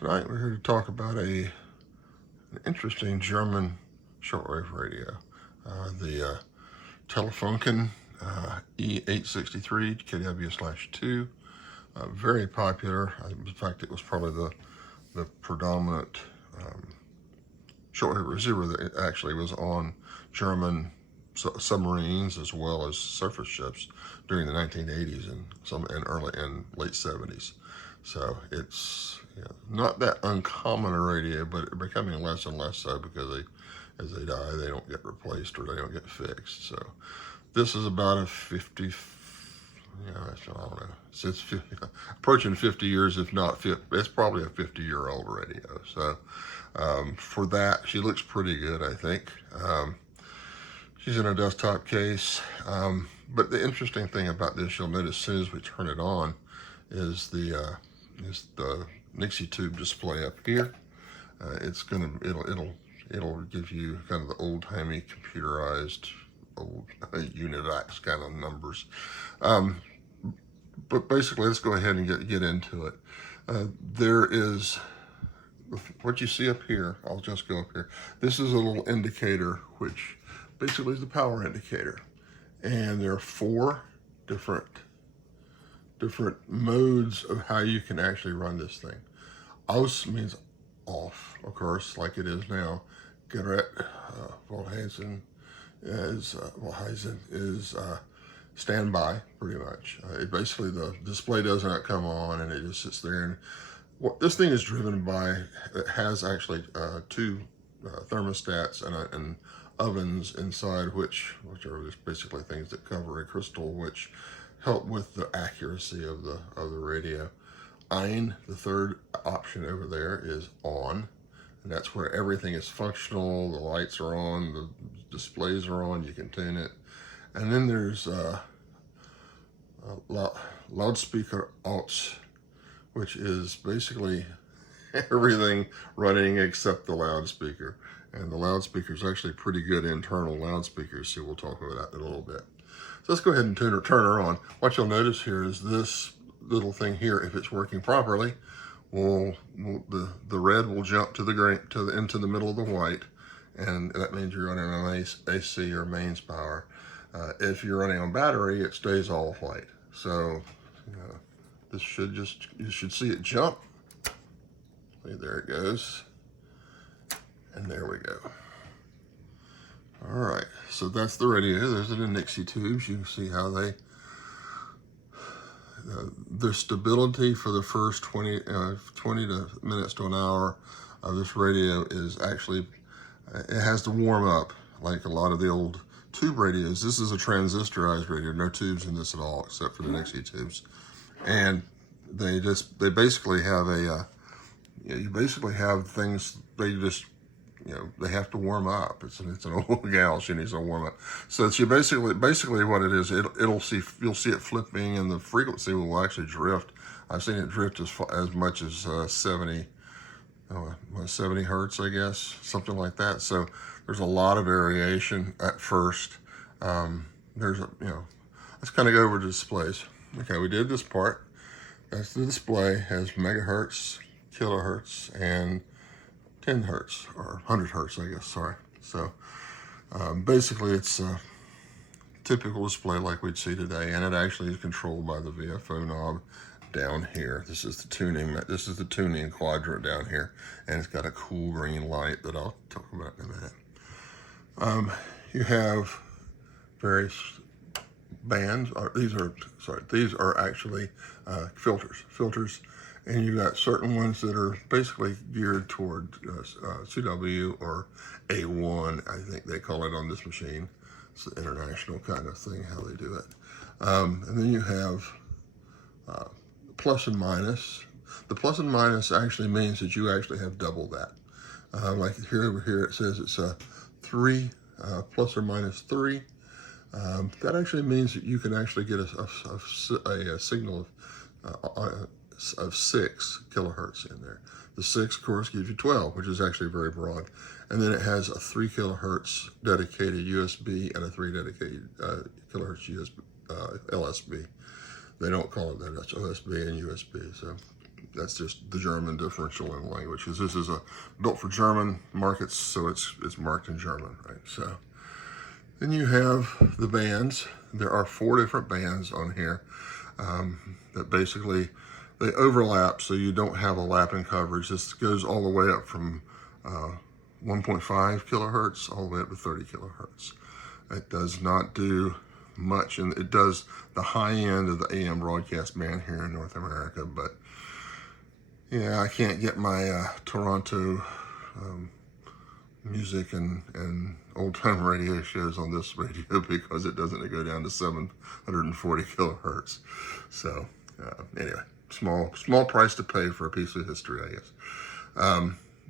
Tonight we're here to talk about an interesting German shortwave radio, the Telefunken E863 kW/2, very popular. In fact, it was probably the predominant shortwave receiver that actually was on German submarines as well as surface ships during the 1980s and early and late 70s. So it's not that uncommon a radio, but it's becoming less and less so because as they die, they don't get replaced or they don't get fixed. So this is about a 50, I don't know, it's approaching 50 years, if not 50, it's probably a 50-year-old radio. So for that, she looks pretty good, I think. She's in a desktop case, but the interesting thing about this, you'll notice as soon as we turn it on, is the nixie tube display up here. It'll give you kind of the old-timey computerized old Univax kind of numbers. But basically, let's go ahead and get into it. There is what you see up here. I'll just go up here. This is a little indicator, which basically is the power indicator, and there are 4 different modes of how you can actually run this thing. Aus means off, of course, like it is now. Gerät Volheizen is standby, pretty much. Basically, the display does not come on, and it just sits there. And what this thing is driven by, it has actually 2 thermostats and ovens inside, which are just basically things that cover a crystal, which help with the accuracy of the radio. Ein, the third option over there, is on, and that's where everything is functional. The lights are on, the displays are on, you can tune it. And then there's loudspeaker aus, which is basically everything running except the loudspeaker. And the loudspeaker is actually pretty good internal loudspeakers, so we'll talk about that in a little bit. So let's go ahead and turn her on. What you'll notice here is this little thing here, if it's working properly, the red will jump to the green, into the middle of the white, and that means you're running on AC or mains power. If you're running on battery, it stays all white. So this you should see it jump. There it goes. And there we go. All right, so that's the radio. There's the nixie tubes. You can see how the stability for the first 20 minutes to an hour of this radio is actually, it has to warm up like a lot of the old tube radios. This is a transistorized radio, no tubes in this at all, except for the nixie tubes. And they basically have you basically have things, they have to warm up. It's an old gal, she needs to warm up. So it's basically what it is, you'll see it flipping, and the frequency will actually drift. I've seen it drift as much as 70 hertz, I guess, something like that. So there's a lot of variation at first. Let's kind of go over the displays. Okay, we did this part. That's the display, has megahertz, kilohertz, and 10 hertz, or 100 hertz, I guess, sorry. So basically it's a typical display like we'd see today, and it actually is controlled by the VFO knob down here. This is the tuning quadrant down here, and it's got a cool green light that I'll talk about in a minute. You have various bands, these are actually filters. And you've got certain ones that are basically geared toward CW or A1, I think they call it on this machine. It's the international kind of thing, how they do it. And then you have plus and minus. The plus and minus actually means that you actually have double that. Like over here it says it's 3 plus or minus 3. That actually means that you can actually get a signal of 6 kilohertz in there. The 6, of course, gives you 12, which is actually very broad. And then it has a 3 kilohertz dedicated USB and a 3 dedicated kilohertz USB, LSB. They don't call it that, that's OSB and USB. So that's just the German differential in language, because this is built for German markets, so it's marked in German, right? So then you have the bands. There are 4 different bands on here that basically they overlap, so you don't have a lapping coverage. This goes all the way up from 1.5 kilohertz all the way up to 30 kilohertz. It does not do much, and it does the high end of the AM broadcast band here in North America, but yeah, I can't get my Toronto music and old-time radio shows on this radio because it doesn't go down to 740 kilohertz. So anyway, small price to pay for a piece of history, I guess.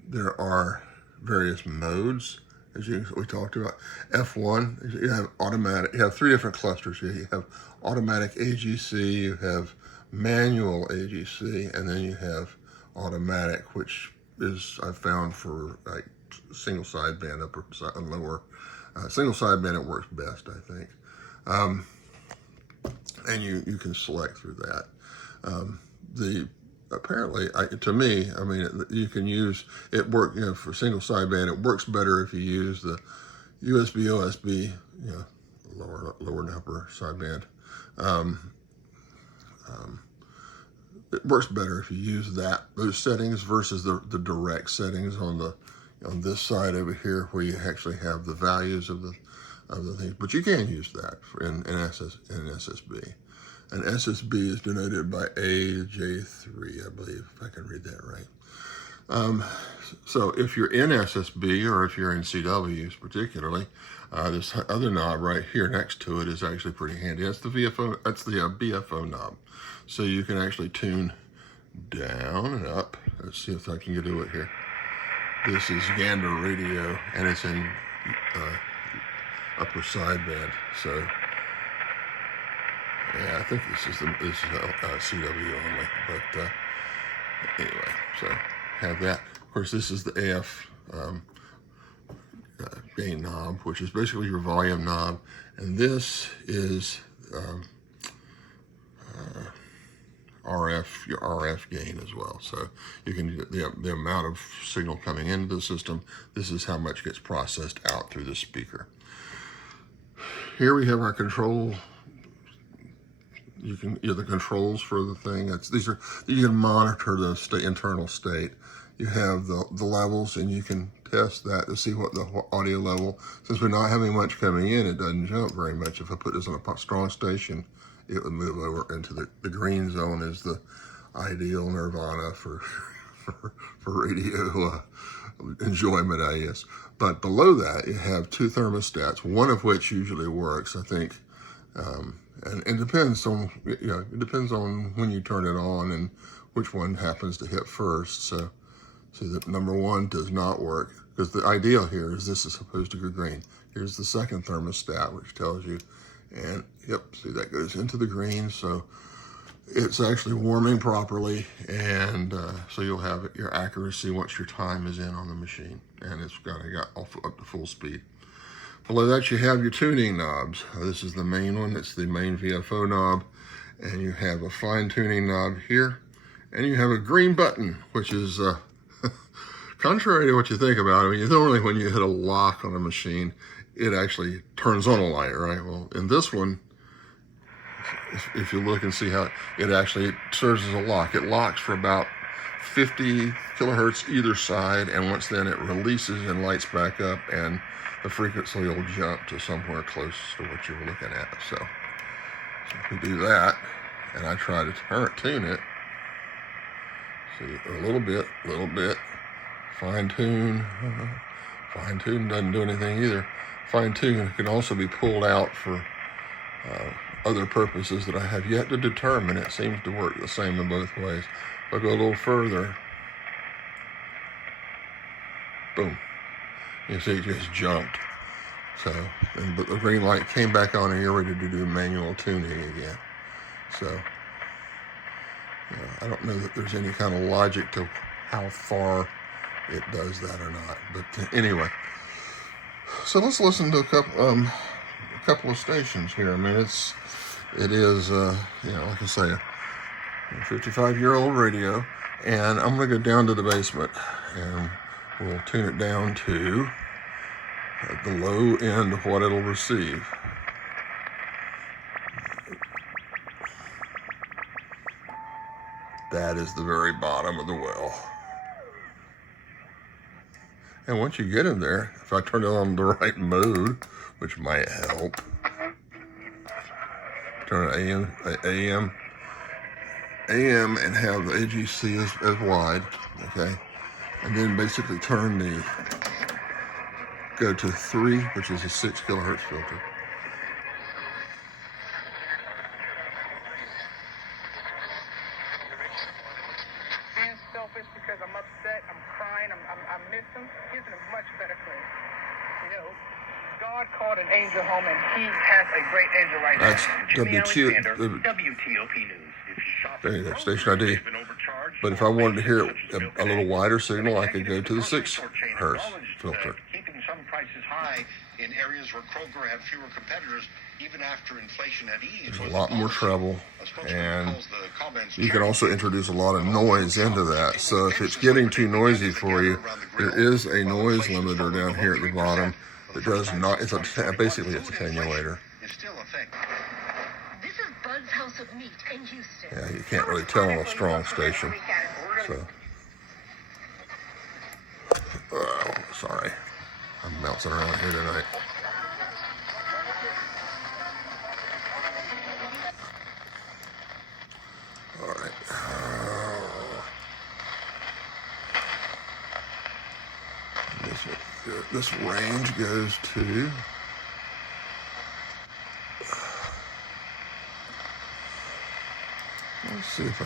There are various modes, as we talked about. F1, you have automatic. You have 3 different clusters here. You have automatic AGC, you have manual AGC, and then you have automatic, which is, I've found, for like single sideband, upper and lower. Single sideband, it works best, I think. And you can select through that. Apparently, to me, I mean, you can use it. For single sideband, it works better if you use the USB OSB, lower and upper sideband. It works better if you use those settings versus the direct settings on this side over here, where you actually have the values of the things. But you can use that in SSB. And SSB is denoted by AJ3, I believe, if I can read that right. So if you're in SSB, or if you're in CWs particularly, this other knob right here next to it is actually pretty handy. That's the BFO knob. So you can actually tune down and up. Let's see if I can do it here. This is Gander radio, and it's in upper sideband. So yeah, I think this is CW only, but anyway, so have that. Of course, this is the AF gain knob, which is basically your volume knob, and this is your RF gain as well. So you can get the amount of signal coming into the system. This is how much gets processed out through the speaker. Here we have our control. You can the controls for the thing. You can monitor the internal state. You have the levels, and you can test that to see what the audio level. Since we're not having much coming in, it doesn't jump very much. If I put this on a strong station, it would move over into the green zone. Is the ideal nirvana for radio enjoyment, I guess. But below that, you have 2 thermostats, one of which usually works, I think. And it depends on, it depends on when you turn it on and which one happens to hit first. So see that number 1 does not work, because the ideal here is this is supposed to go green. Here's the second thermostat, which tells you, and yep, see that goes into the green. So it's actually warming properly, and so you'll have your accuracy once your time is in on the machine, and it's got up to full speed. Below that, you have your tuning knobs. This is the main one. It's the main VFO knob, and you have a fine tuning knob here, and you have a green button, which is contrary to what you think about. I mean, normally when you hit a lock on a machine, it actually turns on a light, right? Well, in this one, if you look and see how it actually serves as a lock, it locks for about 50 kilohertz either side, and once then it releases and lights back up, and the frequency will jump to somewhere close to what you were looking at. So if we do that, and I try to tune it, see, a little bit, fine tune doesn't do anything either. Fine tune can also be pulled out for other purposes that I have yet to determine. It seems to work the same in both ways. If I go a little further, boom. You see it just jumped. So, but the green light came back on, and you're ready to do manual tuning again. So, I don't know that there's any kind of logic to how far it does that or not. But anyway, so let's listen to a couple of stations here. I mean, it is like I say, a 55-year-old radio. And I'm going to go down to the basement, and we'll tune it down to the low end of what it'll receive. That is the very bottom of the well. And once you get in there, if I turn it on the right mode, which might help, turn it AM, and have the AGC as wide, okay? And then basically go to 3, which is a 6 kilohertz filter. Being selfish because I'm upset, I'm crying, I miss him, he's in a much better place. You know, God called an angel home, and he has a great angel right now. That's WTOP News. There you go, station ID. But if I wanted to hear a little wider signal, I could go to the 6 hertz filter. Keeping some prices high in areas where Kroger had fewer competitors, even after inflation had eased. There's a lot more treble, and you can also introduce a lot of noise into that. So if it's getting too noisy for you, there is a noise limiter down here at the bottom that does not, basically it's attenuator. It's still a thing. This is Bud's House of Meat in Houston. Yeah, you can't really tell on a strong station. So, oh, sorry. I'm bouncing around here tonight. All right. This range goes to let's see if I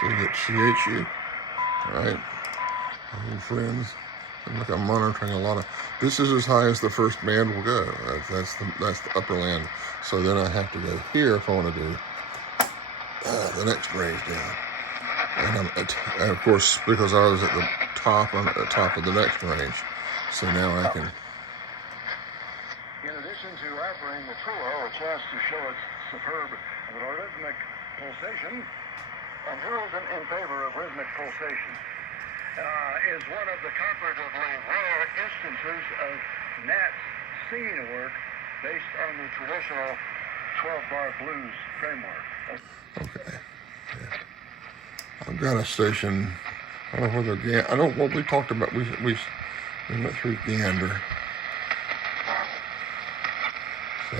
so you get CHU, all right, old friends. And look, I'm monitoring a lot of. This is as high as the first band will go. That's the upper land. So then I have to go here if I want to do the next range down. And of course, because I was at the top, I'm at the top of the next range. So now I can. In addition to offering the trio a chance to show its superb rhythmic pulsation, and here's in favor of rhythmic pulsation, is one of the comparatively rare instances of Nat's singing work based on the traditional 12-bar blues framework. Okay. Yeah. I've got a station. I don't know whether I don't. What we talked about. We went through Gander. So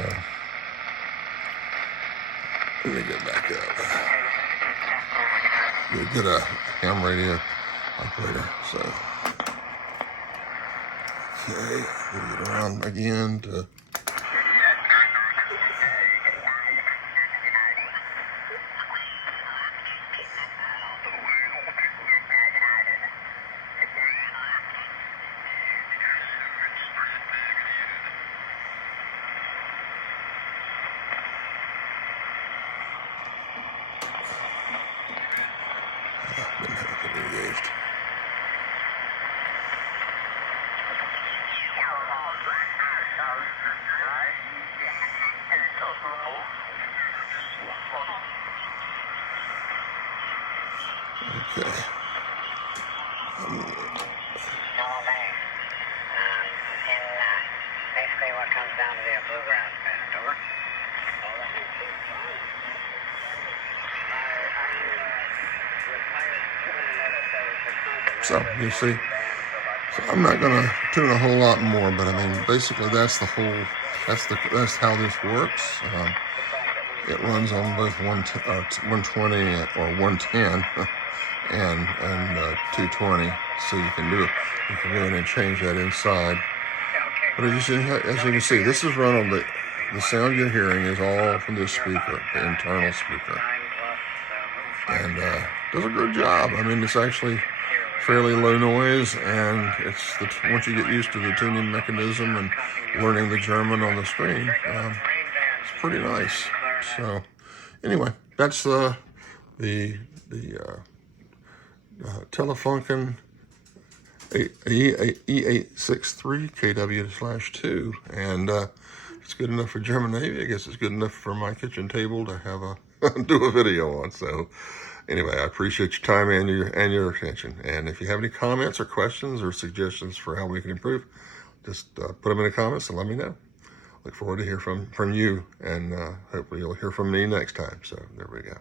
let me get back up. You get a ham radio operator. So okay, we'll get around again to. Didn't have it engaged. Okay. Basically what comes down to the bluegrass band, over. So you see, so I'm not gonna tune a whole lot more, but I mean, basically that's the whole. That's how this works. It runs on both 120 or 110 and 220, so you can do it. You can go in and change that inside. But as you can see, this is run on the sound you're hearing is all from this speaker, the internal speaker, and does a good job. I mean, it's actually fairly low noise, and it's once you get used to the tuning mechanism and learning the German on the screen, it's pretty nice. So anyway, that's the Telefunken E863 KW/2, and it's good enough for German Navy. I guess it's good enough for my kitchen table to have a do a video on. So anyway, I appreciate your time and your attention. And if you have any comments or questions or suggestions for how we can improve, just put them in the comments and let me know. Look forward to hear from you, and hopefully you'll hear from me next time. So there we go.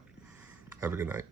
Have a good night.